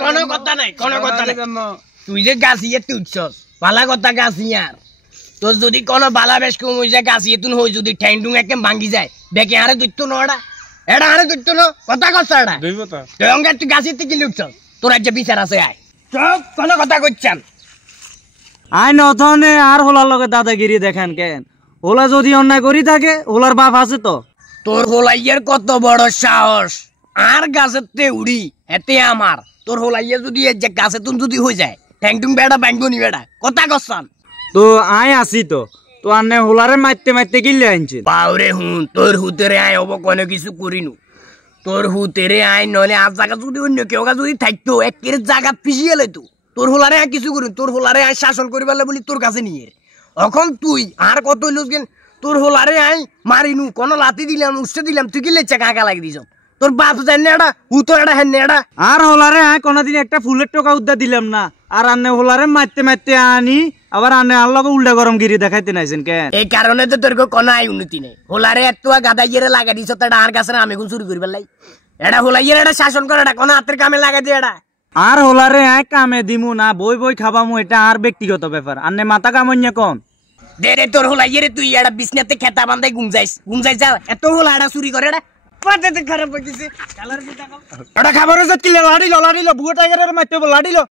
কোনো কথা নাই তুই যে গাছিয়ে তুলছস ভালা কথা গাছিয়ার তোর যদি কোনো বালা বেশ কম হয়ে যায় গাছিয়ে তুই হই যদি ঠ্যাংটুং একদম ভাঙ্গি যায় বেকে আরে দুইতো না এটা আরে দুইতো না কথা কচ্ছা এটা তুই অঙ্গে তুই গাছিতে কি লুটছস তোর আজ বিচার আছে আয় চুপ কোনো কথা কইছান আইন অথনে আর হোলার লগে দাদাগিরি দেখেন কেন হোলা যদি অন্যায় করি থাকে হোলার বাপ আছে তো তোর হোলাইয়ের কত বড় সাহস আর গাছেতে উড়ি হেতে আমার তোর হোলাইয়া যদি যে গাছে তুন যদি হয়ে যায় ঠ্যাংটুং বেড়া ব্যাঙ্গনি বেড়া কথা কচ্ছান তো আয় আসি তো তো আনে হোলারে মারতে মারতে কিনলে আনছে বাউরে হুন তোর হুতেরে আয় হবো কোনো কিছু করিনু তোর হুতেরে আয় নলে আর জায়গা যদি অন্য কেউ যদি থাকতো একের জায়গা পিছিয়ে লইতো তোর হোলারে আয় কিছু করিন তোর হোলারে আয় শাসন করি পারলে বলি তোর কাছে নিয়ে এখন তুই আর কত লোক তোর হোলারে আয় মারিনু কোনো লাতি দিলাম উৎসে দিলাম তুই কি লেচা কাকা লাগি দিছ তোর বাপ জানে এটা হু তো এটা হেন এটা আর হোলারে আয় কোনদিন একটা ফুলের টোকা উদ্দা দিলাম না আর আনে হোলারে মারতে মারতে আনি আবার আনে আল্লাহকে উল্টা গরম গিরি দেখাইতে নাইছেন কেন এই কারণে তো তোর কোনো আয় উন্নতি নেই হোলারে এত গাদাইয়ের লাগা দিছ তো এটা আর কাছে আমি কোন চুরি করিবার লাই এটা হোলাইয়ের এটা শাসন করে এটা কোনো হাতের কামে লাগাই দিয়ে এটা আর হোলারে আয় কামে দিমু না বই বই খাবামু এটা আর ব্যক্তিগত ব্যাপার আনে মাথা কামন্য কম দে রে তোর হোলাইয়ের তুই এটা বিছনাতে খেতা বান্ধাই গুমজাইস যা এত হোলা এটা চুরি করে এটা পাতে খারাপ হইছে কালার দিতা এটা খাবার হচ্ছে কি লাড়িলো বুয়া টাইগারের মারতে লাড়িলো